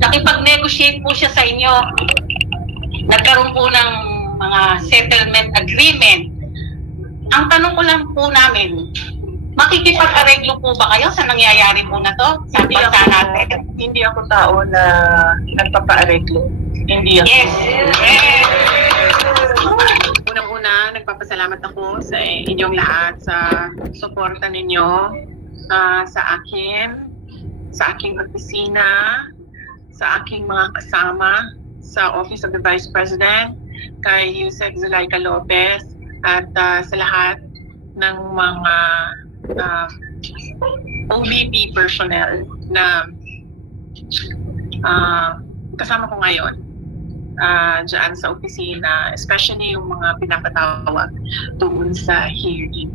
nakipag-negotiate po siya sa inyo. Nagkaroon po ng mga settlement agreement. Ang tanong ko lang po namin, makikipag-areglo po ba kayo sa nangyayari po na to? Sa bansa natin? Hindi ako tao na nagpapa-areglo. Hindi ako. Yes. Unang-una, nagpapasalamat ako sa inyong lahat sa suporta ninyo sa akin, sa aking opisina, sa aking mga kasama sa Office of the Vice President, kay Yusek Zulaika Lopez, at sa lahat ng mga OVP personnel na kasama ko ngayon dyan sa opisina, especially yung mga pinapatawag doon sa hearing.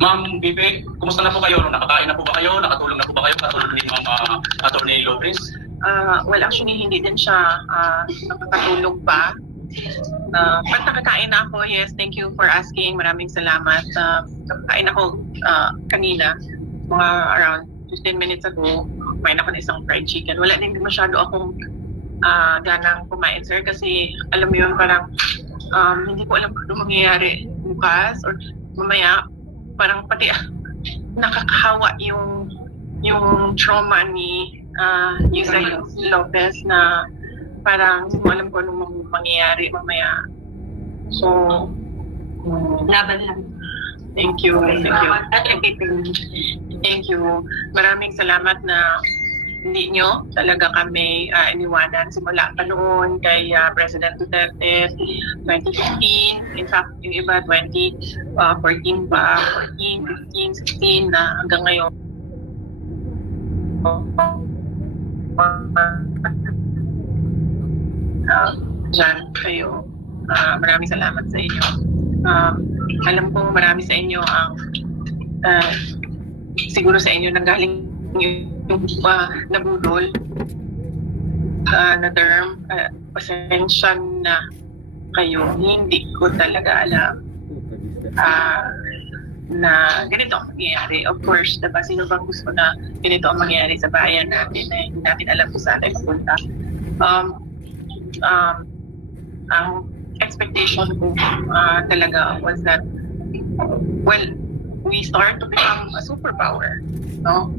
Ma'am Bibi, kumusta na po kayo? Nakakain na po ba kayo? Nakatulog na po ba kayo? Katulog ni Ma'am Attorney Lopez? Well, actually, hindi din siya nakakatulog pa. But nakakain na ako, yes, thank you for asking. Maraming salamat. Nakakain ako kanina, mga around 15 minutes ago. Kumain ako ng isang fried chicken. Wala din masyado akong ganang kumain, sir, kasi alam mo yun, parang hindi ko alam kung ano mangyayari bukas or mamaya. Parang pati nakakahawa yung trauma ni Yusek Lopez na parang hindi mo alam kung anong mangyayari mamaya. So, Laban lang. thank you. Thank you. Maraming salamat na hindi nyo talaga kami iniwanan simula pa noon kay President Duterte 2015, in fact yung iba 2014 pa, 14, 15, 16 na hanggang ngayon. Diyan kayo. Maraming salamat sa inyo. Alam ko marami sa inyo ang siguro sa inyo nanggaling yung nabudol na term, pasensya na kayo. Hindi ko talaga alam na ganito ang mangyayari. Of course, diba, sino bang gusto na ganito ang mangyayari sa bayan natin na hindi natin alam kung saan tayo mapunta. Ang expectation ko talaga was that, well, we start to become a superpower, no?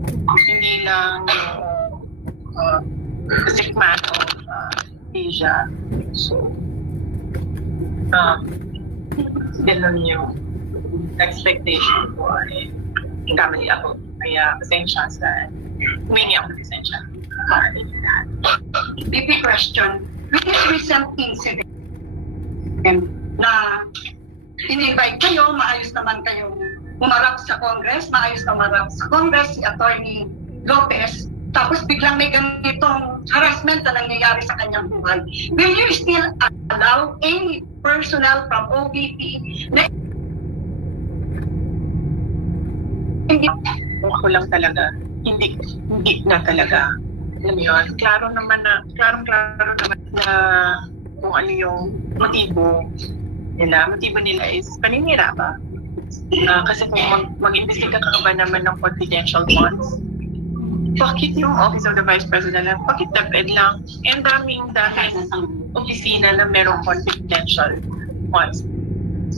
Hindi lang yung Pacific Man of Asia. So, ganun yung expectation ko ay kamali ako. Kaya pasensya sa humingi ako ng pasensya para din lahat. BP question, with this recent incident na in-invite kayo, maayos naman kayong umarap sa Congress, maayos na umarap sa Congress si Attorney Lopez, tapos biglang may ganitong harassment na nangyayari sa kanyang buhay. Will you still allow any personnel from OVP na hindi? Ako lang talaga, hindi na talaga. Alam mo yun, klaro naman na kung ano yung motibo nila. Motibo nila is paninira ba? Kasi kung mag-imbestiga ka ba naman ng confidential funds, bakit yung Office of the Vice President lang? Bakit DepEd lang? And daming opisina na merong confidential funds.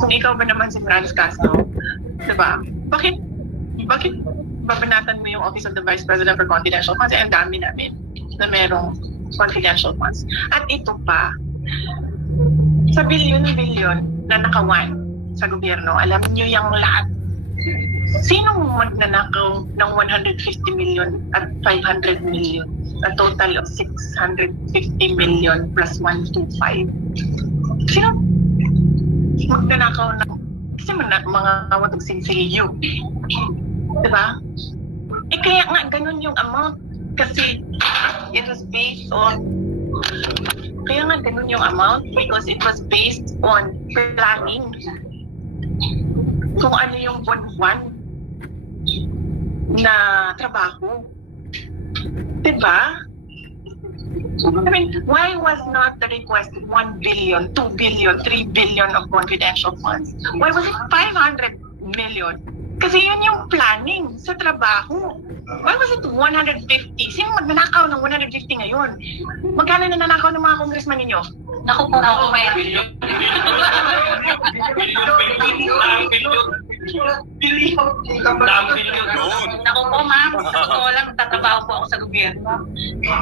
Kung ikaw ba naman si Franz Castro, diba? Bakit babanatan mo yung Office of the Vice President for confidential funds? Ang dami namin na merong confidential funds. At ito pa, sa bilyon-bilyon na nakawan sa gobyerno, alam niyo yung lahat. Sinong magnanakaw ng 150 million at 500 million? A total of 650 million plus 125. Sino magnanakaw ng kasi mga watog CCU? Diba? Kaya nga ganun yung amount kasi it was based on because it was based on planning. Kung ano yung buwan-buwan na trabaho. Diba? I mean, why was not the request 1 billion, 2 billion, 3 billion of confidential funds? Why was it 500 million? Kasi yun yung planning sa trabaho. What was it? 150? Sino magnanakaw ng 150 ngayon? Magkano na nanakaw ng mga congressman ninyo? Naku po, may Naku po, ma'am. Sa totoo lang, nagtatrabaho po ako sa gobyerno.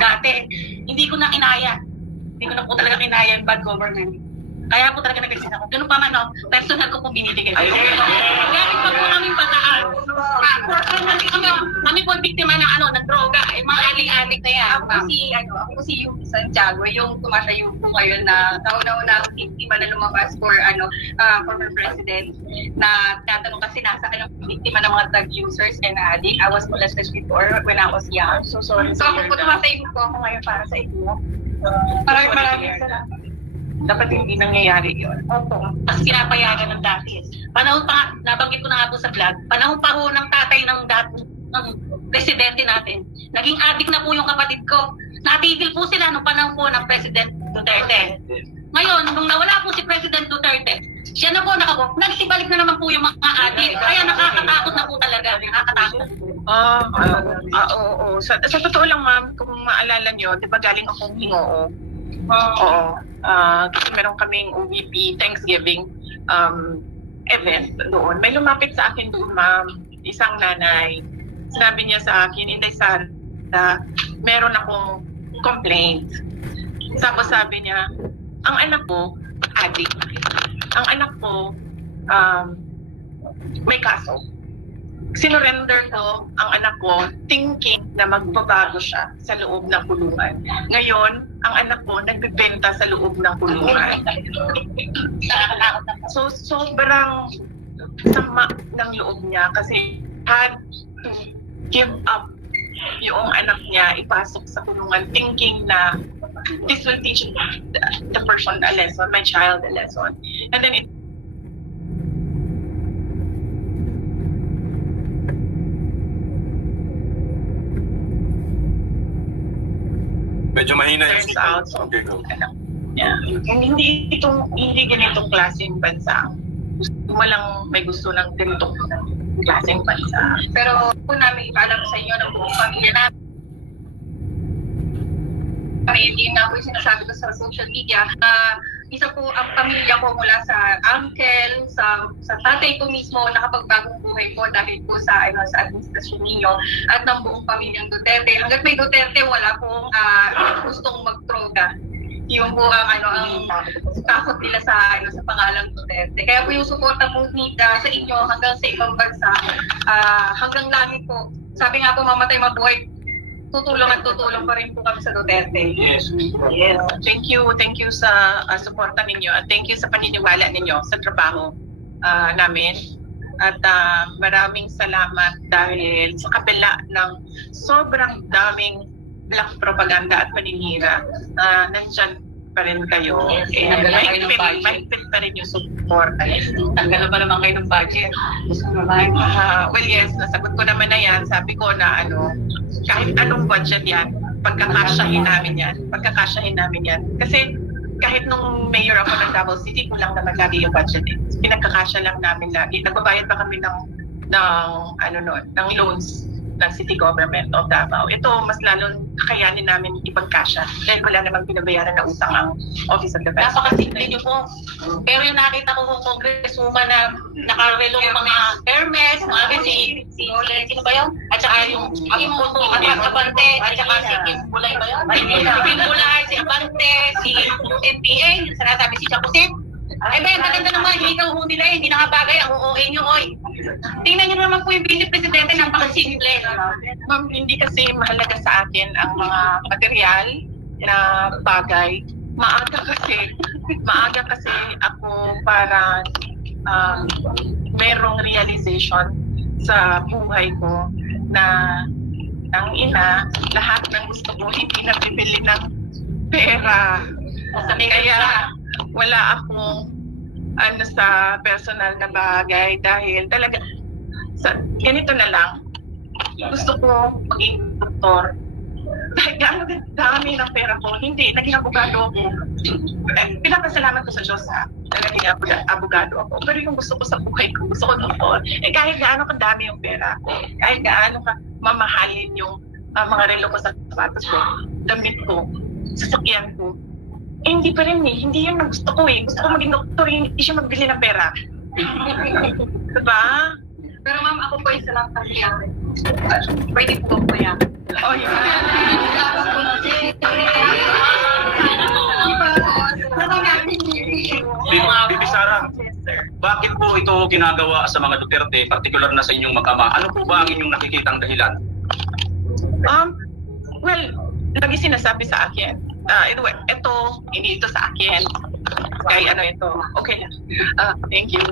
Dati, hindi ko na kinaya. Hindi ko na po talaga kinaya yung bad government. Kaya po talaga nag-exit ako. Ganun pa man, no? Personal ko po binibigay. Meron pa po kaming pataan. Kami po biktima na ng droga. Yung mga aling-alik na yan. Ako po si Yuki Santiago, yung tumatayo po ngayon na kauna-una biktima na lumabas for former president na tinatanong kasi nasa biktima ng mga drug users and addict. I was molested before when I was young. So sorry. So ako po tumatayo po ako ngayon para sa inyo. Maraming salamat. Dapat hindi nangyayari yun. Opo. Mas pinapayagan ng dati. Panahon pa, nabanggit ko na nga po sa vlog, panahon pa ho ng tatay ng presidente natin. Naging adik na po yung kapatid ko. Natigil po sila nung panahon po ng President Duterte. Ngayon, nung nawala po si President Duterte, siya na po nagsibalik na naman po yung mga adik. Kaya nakakatakot na po talaga. Nakakatakot. Oo. Sa totoo lang, ma'am, kung maalala nyo, di ba galing akong Hingoo? Oo. Kasi meron kaming OVP Thanksgiving event doon. May lumapit sa akin doon, ma'am, isang nanay. Sinabi niya sa akin, Inday Sara, meron akong complaint. Tapos sabi niya, ang anak ko, addict. Ang anak ko, may kaso. Sinurrender ko ang anak ko thinking na magbabago siya sa loob ng kulungan. Ngayon, ang anak ko nagbebenta sa loob ng kulungan. So, sobrang sama ng loob niya kasi had to give up yung anak niya, ipasok sa kulungan thinking na this will teach the person a lesson, my child a lesson. And then medyo mahina yung turns out, okay, go. Yeah. Hindi ganitong klaseng bansa. Gusto mo lang may gusto ng ganitong klaseng bansa. Pero po namin ipaalam sa inyo ng buong pamilya namin. Hindi nga po yung sinasabi ko sa social media. Isa po ang pamilya ko mula sa uncle, sa tatay ko mismo, nakapagbagong buhay po dahil po sa administrasyon ninyo at ng buong pamilyang Duterte. Hanggat may Duterte, wala pong gustong magdroga. Yung po ang takot nila sa pangalang Duterte. Kaya po yung suporta po sa inyo hanggang sa ibang bansa, hanggang langit po. Sabi nga po, mamatay mabuhay, tutulong at tutulong pa rin po kami sa Duterte. Yes. Yes. Thank you sa suporta ninyo at thank you sa paniniwala ninyo sa trabaho namin. At maraming salamat dahil sa kabila ng sobrang daming black propaganda at paninira, nandyan pa rin kayo. Mahigpit pa rin yung support. Tanggal pa naman kayo ng budget. Well, yes, nasagot ko naman na yan. Sabi ko na kahit anong budget yan, pagkakasyahin namin yan. Kasi kahit nung mayor ako ng Davao City, kulang naman lagi yung budget. Pinagkakasya lang namin lagi. Nagbabayad pa kami ng loans ng city government of Davao. Ito, mas lalong kakayanin namin ipagkasya dahil wala namang binabayaran na utang ang Office of the President. Napakasimple niyo po. Pero yung nakita ko kung congresswoman na nakarelong mga Hermes, mga sino ba yun? At saka yung Abante, at saka si Kim Bulay ba yun? Si Kim Bulay, si Abante, si NPA, yung sinasabi si Chapusit. Ben, maganda naman, ikaw ho nila, hindi nakabagay, ang uuwi nyo, oy. Tingnan nyo naman po yung Vice Presidente, napakasimple. Ma'am, hindi kasi mahalaga sa akin ang mga material na bagay. Maaga kasi ako para merong realization sa buhay ko na ang ina, lahat ng gusto ko hindi nabibili ng pera. Kaya wala akong sa personal na bagay dahil talaga ganito na lang. Gusto ko maging doktor. Dahil gaano dami ng pera ko, hindi, naging abogado ako. Pinapasalamat ko sa Diyos na naging abogado ako. Pero yung gusto ko sa buhay ko, gusto ko doon. Kahit gaano kadami yung pera ko, kahit gaano ka mamahalin yung mga relo ko sa sapatos ko, damit ko, sasakyan ko, hindi pa rin hindi yun ang gusto ko Gusto ko maging doktor, hindi siya magbili ng pera. Diba? Pero ma'am, ako po isa lang kasi pwede po po yan. Oh, Bibi Sara, bakit po ito ginagawa sa mga Duterte, particular na sa inyong mag-ama? Ano po ba ang inyong nakikitang dahilan? Well, lagi sinasabi sa akin, ito, hindi ito sa akin. Kaya ito, okay lang. Thank you.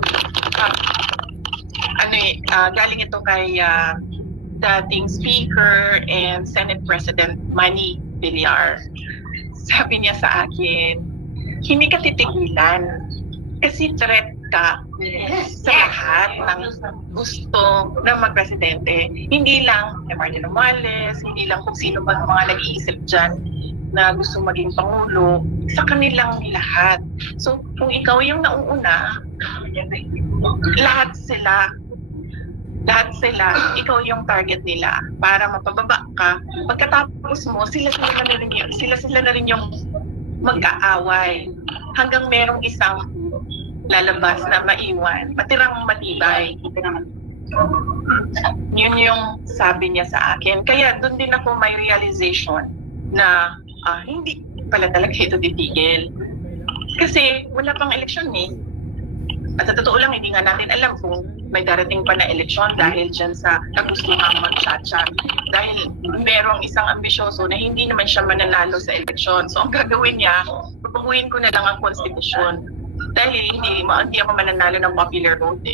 Galing ito kay dating Speaker and Senate President Manny Villar. Sabi niya sa akin, hindi ka titigilan kasi threat ka sa lahat ng gusto ng magpresidente. Hindi lang kay Martin Romualdez, hindi lang kung sino ba mga nag-iisip dyan na gusto maging Pangulo, sa kanilang lahat. So, kung ikaw yung nauuna, lahat sila, ikaw yung target nila para mapababa ka. Pagkatapos mo, sila na rin yung mag-aaway hanggang merong isang lalabas na maiwan, matirang matibay. Yun yung sabi niya sa akin. Kaya doon din ako may realization na hindi pala talaga ito titigil. Kasi wala pang eleksyon At sa totoo lang, hindi nga natin alam kung may darating pa na eleksyon dahil dyan sa kagustuhang mag-tsa-tsa. Dahil merong isang ambisyoso na hindi naman siya mananalo sa eleksyon. So ang gagawin niya, babaguhin ko na lang ang konstitusyon. Dahil hindi ako mananalo ng popular vote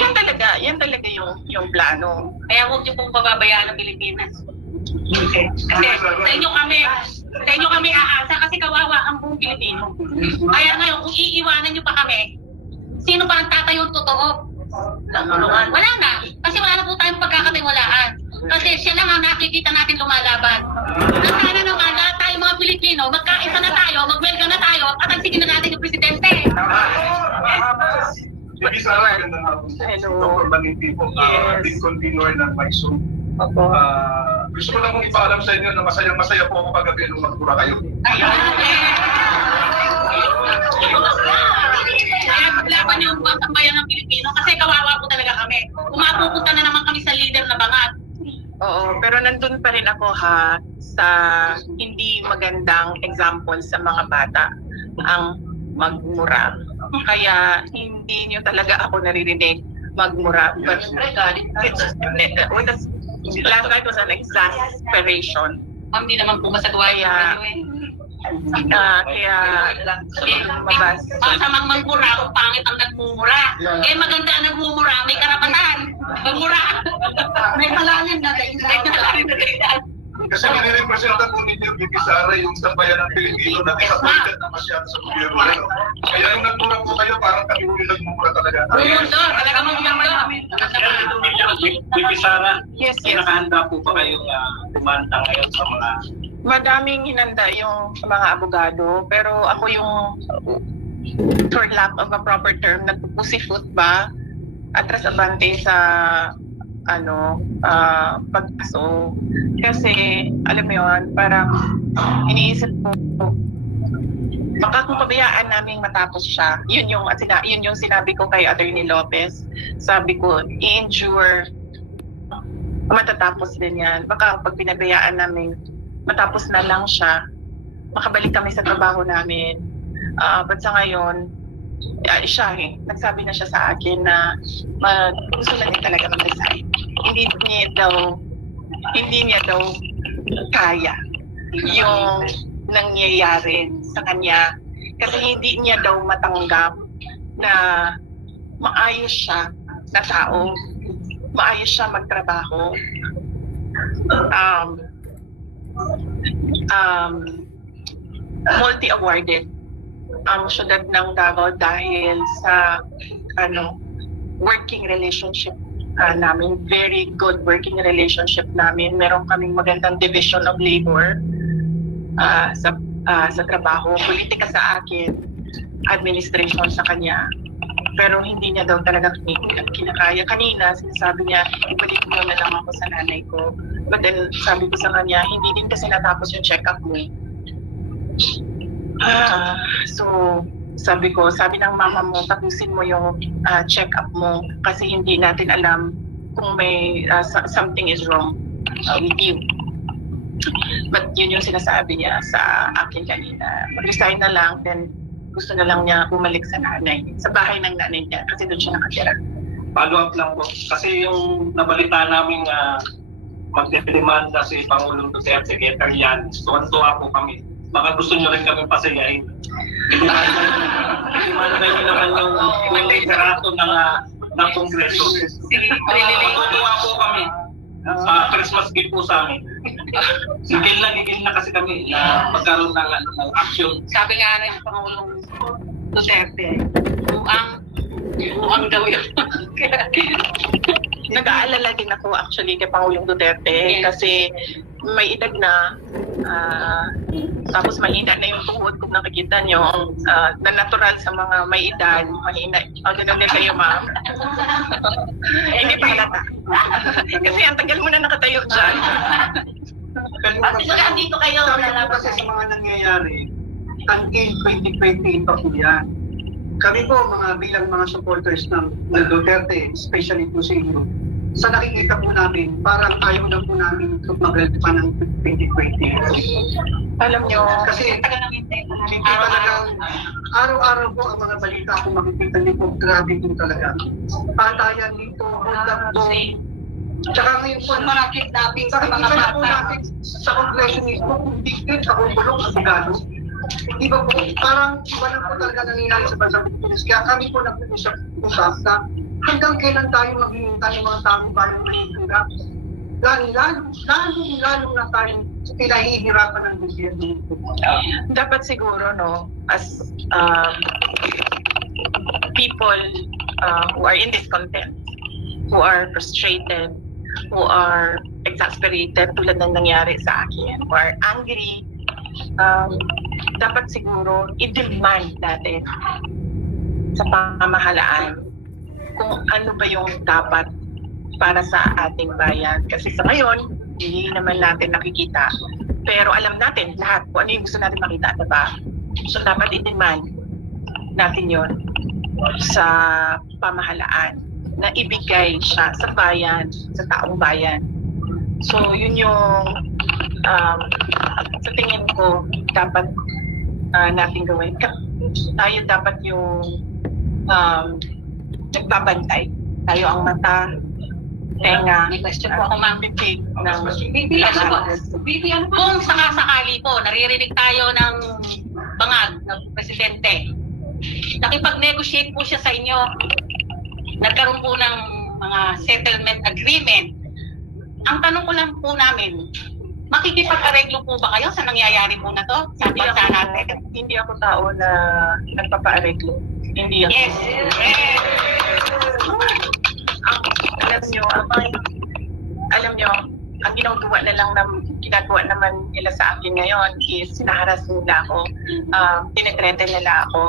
Yan talaga yung plano. Kaya huwag niyo pong pababayaan ang Pilipinas. Kasi sa inyo kami aasa kasi kawawa ang buong Pilipino. Kaya ngayon, kung iiwanan niyo pa kami, sino pa ang tatayong totoo? Wala na. Kasi wala na po tayong pagkakatiwalaan. Kasi siya lang ang nakikita natin lumalaban. Sana naman lahat tayo mga Pilipino, magkaisa na tayo, mag-welcome na tayo, at agsigin na natin yung presidente. Bibi Sara, ganda nga po. Dr. Baninti po, ating convener ng MyZone. Gusto ko lang mong ipaalam sa inyo na masayang-masaya po ako kagabi nung magpura kayo. Kaya paglaban yung bayan ng Pilipino kasi kawawa po talaga kami. Umapupunta na naman kami sa leader na bangat. Oo, pero nandun pa rin ako sa hindi magandang example sa mga bata ang magmura. Kaya hindi nyo talaga ako naririnig magmura. But last night was an exasperation. Hindi naman po masagawa kaya lumabas. Masamang magmura kung pangit ang nagmumura. Maganda ang nagmumura, may karapatan. Magmura. May malalim na dahilan. Kasi nire-representa po ninyo, Bibi Sara, yung sambayan ng Pilipino na disappointed na masyado sa gobyerno. Kaya yung nagmura po kayo, parang kami huli nagmumura talaga. Mundo, talaga magmumura. Bibi Sara, Yes. nakahanda po ba kayong dumanda ngayon sa mga... Madaming hinanda yung mga abogado, pero ako yung, for lack of a proper term, nagpupusifut ba? Atras abante sa pagkaso. Kasi, alam mo yun, parang iniisip ko, baka kung pabayaan namin matapos siya, yun yung sinabi ko kay Attorney Lopez. Sabi ko, i-endure, matatapos din yan. Baka pag pinabayaan namin, matapos na lang siya, makabalik kami sa trabaho namin. But sa ngayon, nagsabi na siya sa akin na gusto na niya talaga mag-resign. Hindi niya daw kaya yung nangyayari sa kanya. Kasi hindi niya daw matanggap na maayos siya na tao, maayos siya magtrabaho. Multi-awarded ang syudad ng Davao dahil sa working relationship namin. Very good working relationship namin. Meron kaming magandang division of labor sa trabaho. Politika sa akin, administration sa kanya. Pero hindi niya daw talaga kinakaya. Kanina, sinasabi niya, ibalik mo na lang ako sa nanay ko. But then, sabi ko sa kanya, hindi din kasi natapos yung check-up mo. So, sabi ng mama mo, tapusin mo yung check-up mo kasi hindi natin alam kung may something is wrong with you. But yun yung sinasabi niya sa akin kanina. Mag-resign na lang, then gusto na lang niya bumalik sa nanay, sa bahay ng nanay niya kasi doon siya nakatira. Follow up lang po. Kasi yung nabalita namin magdedemanda si Pangulong Duterte, Secretary yan. Tuwan-tuwa po kami. Baka gusto nyo rin kami pasayain. Demanda nyo naman yung literato ng Kongreso. Tuwan-tuwa po kami. Christmas gift po sa amin. Gigil na kasi kami na magkaroon ng action. Sabi nga ng Pangulong Duterte, buang daw yun. Nag-aalala din ako actually kay Pangulong Duterte kasi may edad na tapos mahina na yung tuhod kung nakikita nyo na natural sa mga may edad, mahina. Ganun din kayo, ma'am. Hindi pa halata. Kasi ang tagal mo na nakatayo dyan. At dito kayo. Kasi sa mga nangyayari, until 2020 ito po yan. Kami po, bilang mga supporters ng Duterte, especially po sa inyo, sa nakikita po namin, parang ayaw na po namin mag-help pa ng 2020. Alam nyo, kasi hindi talagang araw-araw po ang mga balita kung makikita niyo po, grabe po talaga. Patayan dito, hold up doon. Tsaka ngayon po, Mga kidnapping sa mga nakikita po bata. natin sa Congreso mismo, kung diktin sa kulong sa Bugado. Di ba po, parang iba na po talaga nangyayari sa bansang Pilipinas. Kaya kami po nag-usap na hanggang kailan tayo maghihintay ng mga taong bayan na hihira. Lalo na tayo pinahihirapan ng gobyerno. dapat siguro, no, as people who are in discontent, who are frustrated, who are exasperated tulad ng nangyari sa akin, who are angry, dapat siguro i-demand natin sa pamahalaan kung ano ba yung dapat para sa ating bayan. Kasi sa ngayon, hindi naman natin nakikita. Pero alam natin lahat kung ano yung gusto natin makita, diba? So dapat i-demand natin yon sa pamahalaan na ibigay siya sa bayan, sa taong bayan. So yun yung sa tingin ko dapat natin gawin. Tayo dapat yung nagbabantay. Tayo ang mata, tenga, May question po ako, ma'am. bibig ng Kung sakasakali po, naririnig tayo ng bangag ng presidente, nakipag-negotiate po siya sa inyo, nagkaroon po ng mga settlement agreement. Ang tanong ko lang po namin, makikipag-areglo po ba kayo sa nangyayari po na to sa bansa natin? Hindi ako tao na nagpapa-areglo. Hindi ako. Yes. Alam nyo, ang ginagawa naman nila sa akin ngayon is sinaharas nila ako, tinitreten nila ako.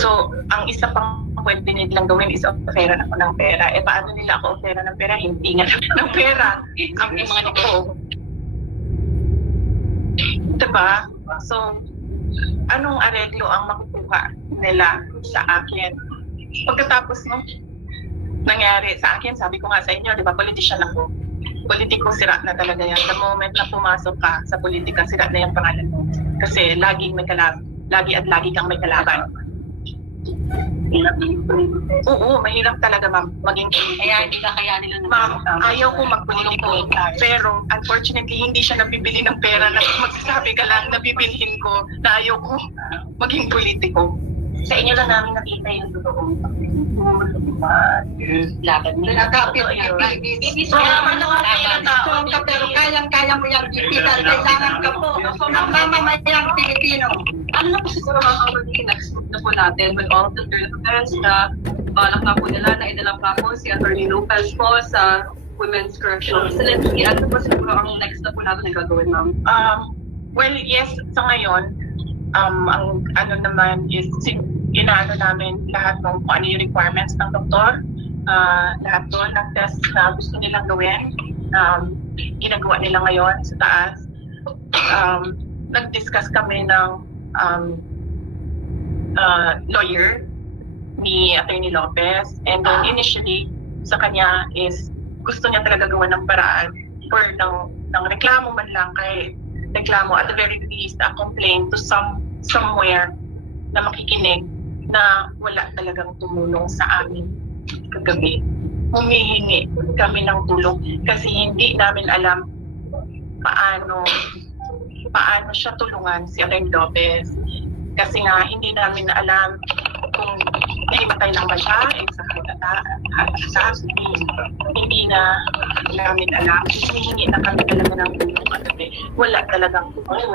So, ang isa pang pwede nilang gawin is offeran ako ng pera. Paano nila ako offeran ng pera? Hindi nga ng pera. Ang mga nito. Diba? So, anong areglo ang makukuha nila sa akin? Pagkatapos nung nangyari sa akin, sabi ko nga sa inyo, di ba, politician ako. Politiko, sira na talaga yan. The moment na pumasok ka sa politika, sira na yung pangalan mo. Kasi lagi kang may kalaban. Oo, mahirap talaga, ma'am, maging politiko. Kaya hindi ka kaya nila Ma'am, ayaw ko magpolitiko. Pero, unfortunately, hindi siya nabibili ng pera na magsasabi ka lang, nabibilhin ko na ayaw ko maging politiko. Sa inyo lang namin nakita yung totoong laban nila. Nagkapit niya. Pero kayang-kaya mo yung ipitan. Kailangan ka po ng mamamayang Pilipino. ano na po siguro mga kapatid, next group na po natin with all the parents na balak na po nila na idalang pa po si Atty. Lopez po sa Women's Correctional Facility. Ano po siguro ang next na po natin na gagawin, ma'am? Well, yes, sa ngayon, ang ano naman is inaano namin lahat ng kung ano yung requirements ng doktor, lahat doon ng test na gusto nilang gawin, ginagawa nila ngayon sa taas. Nag-discuss kami ng lawyer ni Atty. Lopez, and then initially sa kanya is gusto niya talaga gawa ng paraan or ng reklamo man lang, kahit reklamo at the very least a complaint to somewhere na makikinig na wala talagang tumulong sa amin kagabi. Humihingi kami ng tulong kasi hindi namin alam paano siya tulungan si Atty. Lopez. Kasi nga hindi namin alam kung naimatay lang ba siya sa hatasabi. Hindi na namin alam. Humihingi na kami talaga ng tulong. Wala talagang tulong.